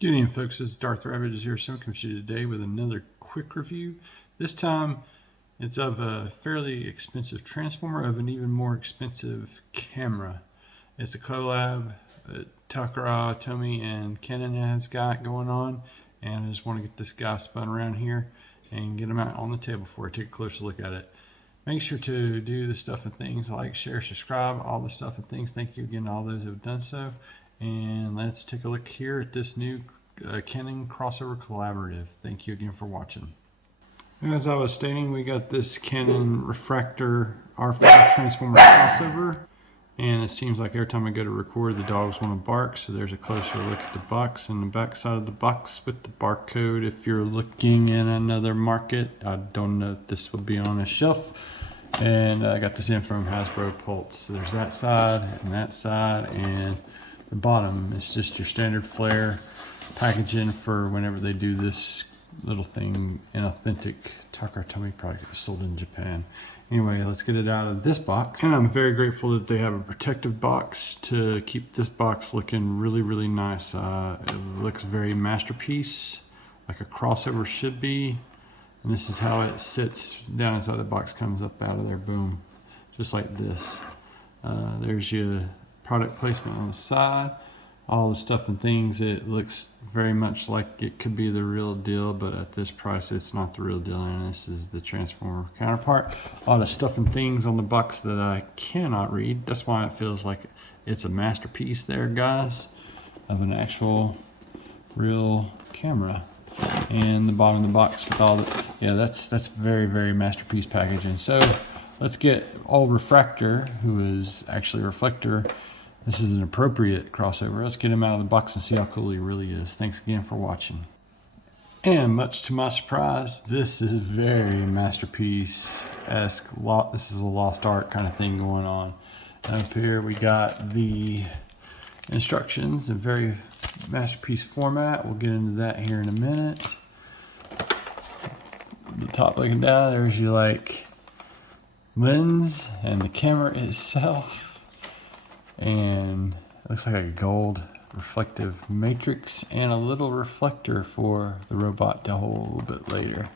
Good evening, folks. This is Darth Rabbit is here. So I'm coming to you today with another quick review. This time it's of a fairly expensive transformer of an even more expensive camera. It's a Collab, takaratomy, and Canon has got going on, and I just want to get this guy spun around here and get him out on the table before I take a closer look at it. Make sure to do the stuff and things like share, subscribe, all the stuff and things. Thank you again to all those who have done so. And let's take a look here at this new Canon crossover collaborative. Thank you again for watching. As I was stating, we got this Canon Refractor R5 transformer crossover, and it seems like every time I go to record, the dogs want to bark. So there's a closer look at the box and the back side of the box with the barcode. If you're looking in another market, I don't know if this will be on a shelf. And I got this in from Hasbro Pulse. So there's that side, and the bottom is just your standard flare packaging for whenever they do this little thing, an authentic takaratomy product sold in Japan. Anyway, let's get it out of this box. And I'm very grateful that they have a protective box to keep this box looking really, really nice. It looks very masterpiece, like a crossover should be. And this is how it sits down inside the box, comes up out of there, boom, just like this. There's your product placement on the side, all the stuff and things. It looks very much like it could be the real deal, but at this price it's not the real deal, and this is the transformer counterpart. A lot of stuff and things on the box that I cannot read. That's why it feels like it's a masterpiece there, guys, of an actual real camera. And the bottom of the box with all the, yeah, that's very, very masterpiece packaging. So let's get old Refractor, who is actually a Reflector. This is an appropriate crossover. Let's get him out of the box and see how cool he really is. Thanks again for watching. And much to my surprise, this is very masterpiece-esque. This is a lost art kind of thing going on. Up here we got the instructions in very masterpiece format. We'll get into that here in a minute. The top looking down, there's your like lens and the camera itself. And it looks like a gold reflective matrix and a little reflector for the robot to hold a little bit later.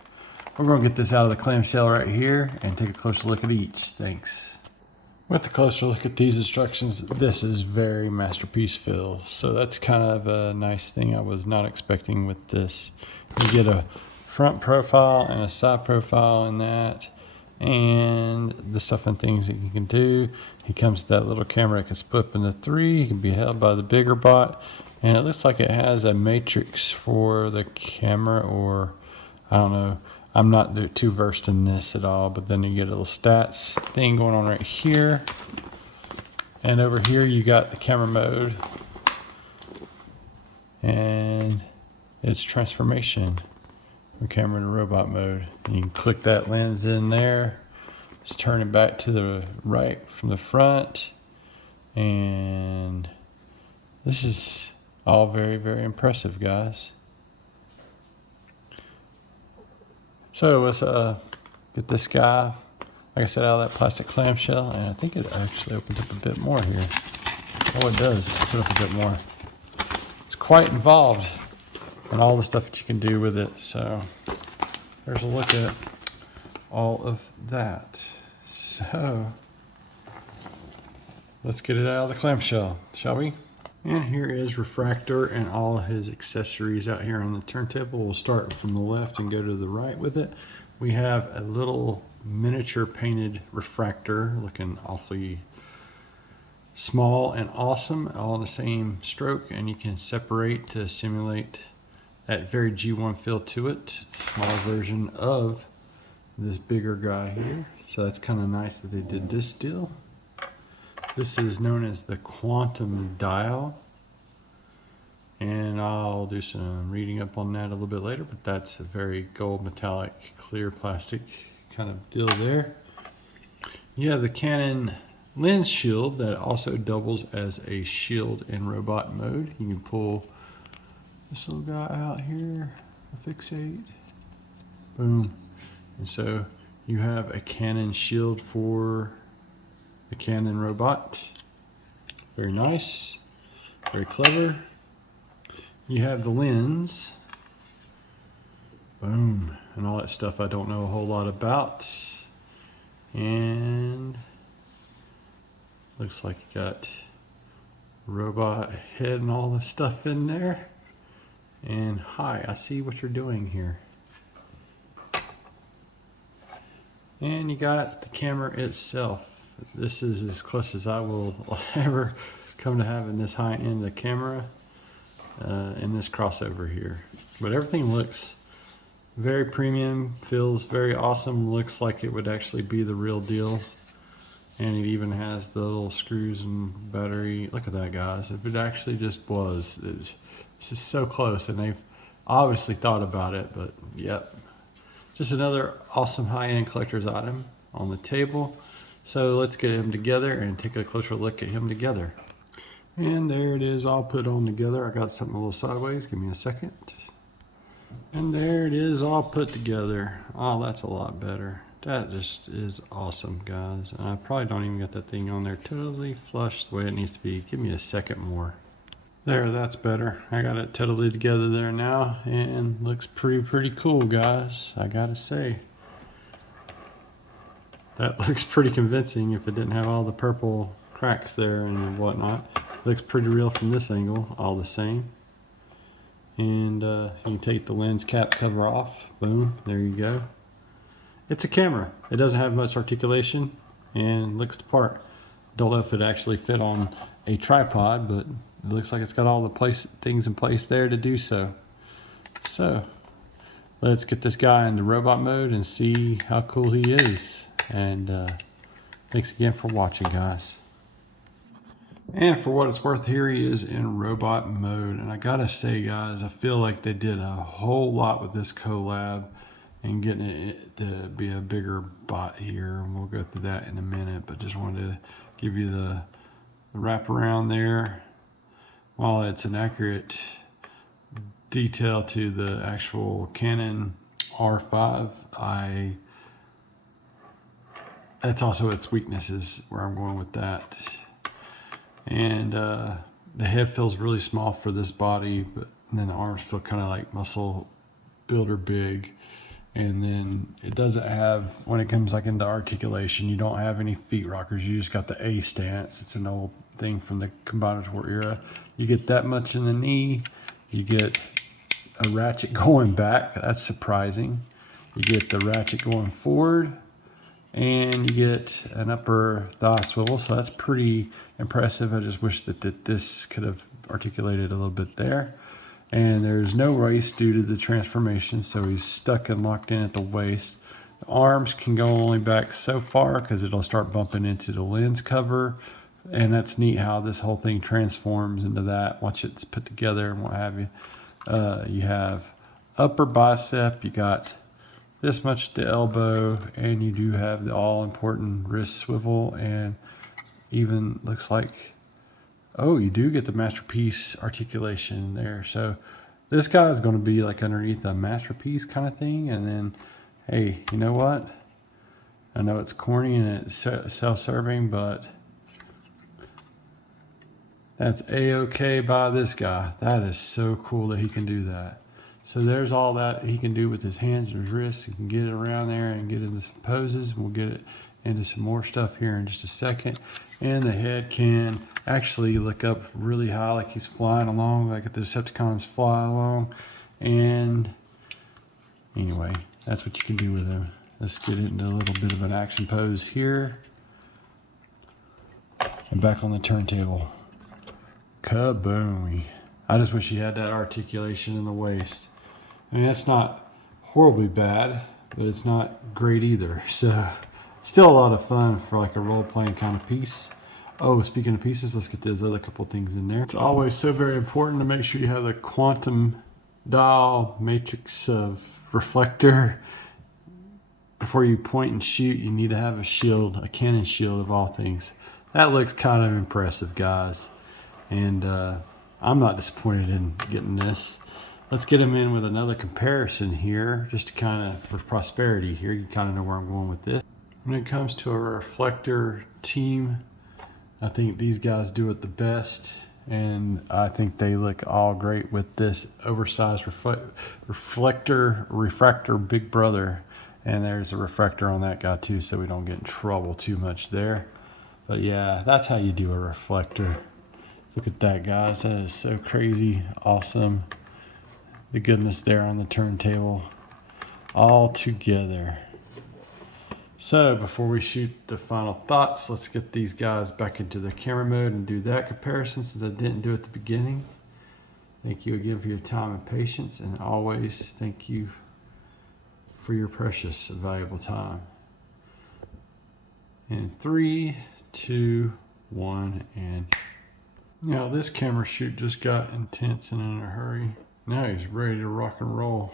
We're going to get this out of the clamshell right here and take a closer look at each. Thanks. With a closer look at these instructions, this is very masterpiece feel. So that's kind of a nice thing I was not expecting with this. You get a front profile and a side profile in that, and the stuff and things that you can do. He comes with that little camera that can split up into 3. It can be held by the bigger bot, and it looks like it has a matrix for the camera, or I don't know. I'm not too versed in this at all, but then you get a little stats thing going on right here. And over here you got the camera mode, and it's transformation from camera to robot mode. And you can click that lens in there. Just turn it back to the right from the front, and this is all very, very impressive, guys. So let's get this guy, like I said, out of that plastic clamshell, and I think it actually opens up a bit more here. Oh, it does open up a bit more. It's quite involved in all the stuff that you can do with it. So there's a look at all of that. So let's get it out of the clamshell, shall we? And here is Refractor and all his accessories out here on the turntable. We'll start from the left and go to the right with it. We have a little miniature painted Refractor looking awfully small and awesome, all in the same stroke, and you can separate to simulate that very G1 feel to it. Smaller version of this bigger guy here. So that's kind of nice that they did this deal. This is known as the quantum dial, and I'll do some reading up on that a little bit later, but that's a very gold metallic clear plastic kind of deal there. You have the Canon lens shield that also doubles as a shield in robot mode. You can pull this little guy out here, fixate, boom. And so you have a Canon shield for the Canon robot. Very nice, very clever. You have the lens. Boom. And all that stuff I don't know a whole lot about. And looks like you got robot head and all the stuff in there. And hi, I see what you're doing here. And you got the camera itself. This is as close as I will ever come to having this high end of the camera in this crossover here. But everything looks very premium, feels very awesome, looks like it would actually be the real deal. And it even has the little screws and battery. Look at that, guys. If it actually just was, it's just so close, and they've obviously thought about it, but yep. Just another awesome high-end collector's item on the table. So let's get him together and take a closer look at him together. And there it is all put on together. I got something a little sideways, give me a second. And there it is all put together. Oh, that's a lot better. That just is awesome, guys. And I probably don't even get that thing on there totally flush the way it needs to be. Give me a second more. There, that's better. I got it totally together there now, and looks pretty cool, guys. I gotta say. That looks pretty convincing if it didn't have all the purple cracks there and whatnot. Looks pretty real from this angle, all the same. And you take the lens cap cover off. Boom, there you go. It's a camera. It doesn't have much articulation and looks the part. Don't know if it actually fit on a tripod, but it looks like it's got all the things in place there to do so. So let's get this guy into robot mode and see how cool he is. And thanks again for watching, guys. And for what it's worth, here he is in robot mode. And I gotta say, guys, I feel like they did a whole lot with this collab and getting it to be a bigger bot here. And we'll go through that in a minute, but just wanted to give you the wrap around there. While it's an accurate detail to the actual Canon R5, that's also its weaknesses where I'm going with that. And the head feels really small for this body, but then the arms feel kind of like muscle builder big. And then it doesn't have, when it comes like into articulation, you don't have any feet rockers. You just got the A stance. It's an old thing from the combinator era. You get that much in the knee. You get a ratchet going back. That's surprising. You get the ratchet going forward. And you get an upper thigh swivel. So that's pretty impressive. I just wish that this could have articulated a little bit there. And there's no waist due to the transformation, so he's stuck and locked in at the waist. The arms can go only back so far because it'll start bumping into the lens cover. And that's neat how this whole thing transforms into that once it's put together and what have you. You have upper bicep, you got this much at the elbow, and you do have the all-important wrist swivel, and even looks like, oh, you do get the masterpiece articulation there. So this guy is going to be like underneath a masterpiece kind of thing. And then, hey, you know what? I know it's corny and it's self-serving, but that's A-okay by this guy. That is so cool that he can do that. So there's all that he can do with his hands and his wrists. He can get it around there and get into some poses. We'll get it into some more stuff here in just a second. And the head can actually look up really high like he's flying along, like the Decepticons fly along. And anyway, that's what you can do with him. Let's get into a little bit of an action pose here. And back on the turntable. Kaboom. I just wish he had that articulation in the waist. I mean, that's not horribly bad, but it's not great either. So still a lot of fun for like a role-playing kind of piece. Oh, speaking of pieces, let's get those other couple things in there. It's always so very important to make sure you have the quantum dial matrix of reflector. Before you point and shoot, you need to have a shield, a Canon shield of all things. That looks kind of impressive, guys. And I'm not disappointed in getting this. Let's get them in with another comparison here, just to kind of, for prosperity here, you kind of know where I'm going with this. When it comes to a reflector team, I think these guys do it the best. and I think they look all great with this oversized refractor big brother. And there's a refractor on that guy too, so we don't get in trouble too much there. But yeah, that's how you do a reflector. Look at that, guys. That is so crazy awesome. The goodness there on the turntable all together. So before we shoot the final thoughts, let's get these guys back into the camera mode and do that comparison since I didn't do it at the beginning. Thank you again for your time and patience, and always thank you for your precious and valuable time. In 3, 2, 1, and now this camera shoot just got intense and in a hurry. Now he's ready to rock and roll.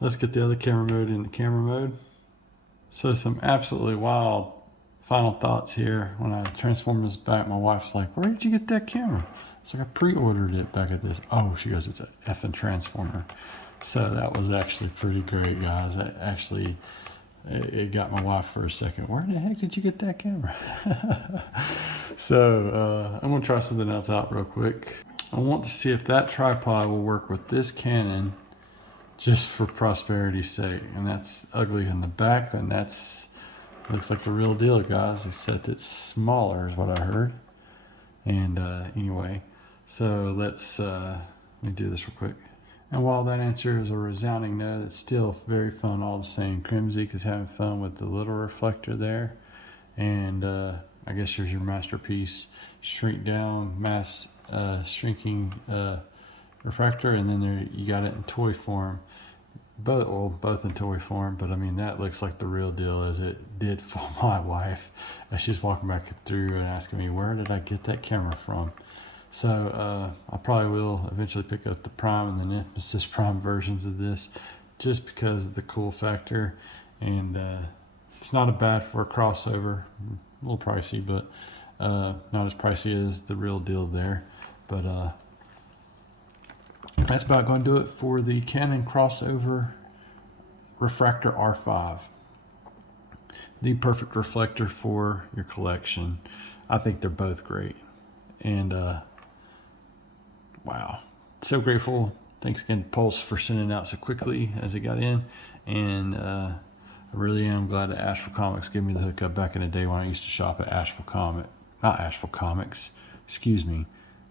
Let's get the other camera mode into camera mode. So some absolutely wild final thoughts here. When I transformed this back, my wife's like, "Where did you get that camera?" It's like, "I pre-ordered it back at this." Oh, she goes, "It's an effing transformer." So that was actually pretty great, guys. That actually, it got my wife for a second. "Where the heck did you get that camera?" So I'm gonna try something else out real quick. I want to see if that tripod will work with this Canon, just for prosperity's sake. And that's ugly in the back, and that's looks like the real deal, guys, except it's smaller is what I heard. And anyway, so let me do this real quick. And while that answer is a resounding no, it's still very fun all the same. Crimzik is having fun with the little reflector there. And I guess here's your masterpiece, shrink down, shrinking refractor, and then there you got it in toy form. Both in toy form, but I mean that looks like the real deal as it did for my wife as she's walking back through and asking me, "Where did I get that camera from?" So I probably will eventually pick up the Prime and the Nemesis Prime versions of this, just because of the cool factor. And it's not a bad for a crossover. A little pricey, but not as pricey as the real deal there. But that's about going to do it for the Canon crossover Refractor R5. The perfect reflector for your collection. I think they're both great. And wow, so grateful. Thanks again to Pulse for sending it out so quickly as it got in. And I really am glad that Asheville Comics gave me the hookup back in the day when I used to shop at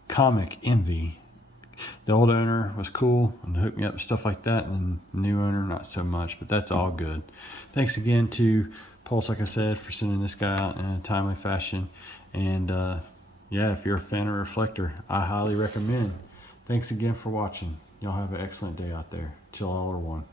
Comic Envy. The old owner was cool and hooked me up with stuff like that, and the new owner not so much, but that's all good. Thanks again to Pulse, like I said, for sending this guy out in a timely fashion. And yeah, if you're a fan of Reflector, I highly recommend. Thanks again for watching. Y'all have an excellent day out there. Till all are one.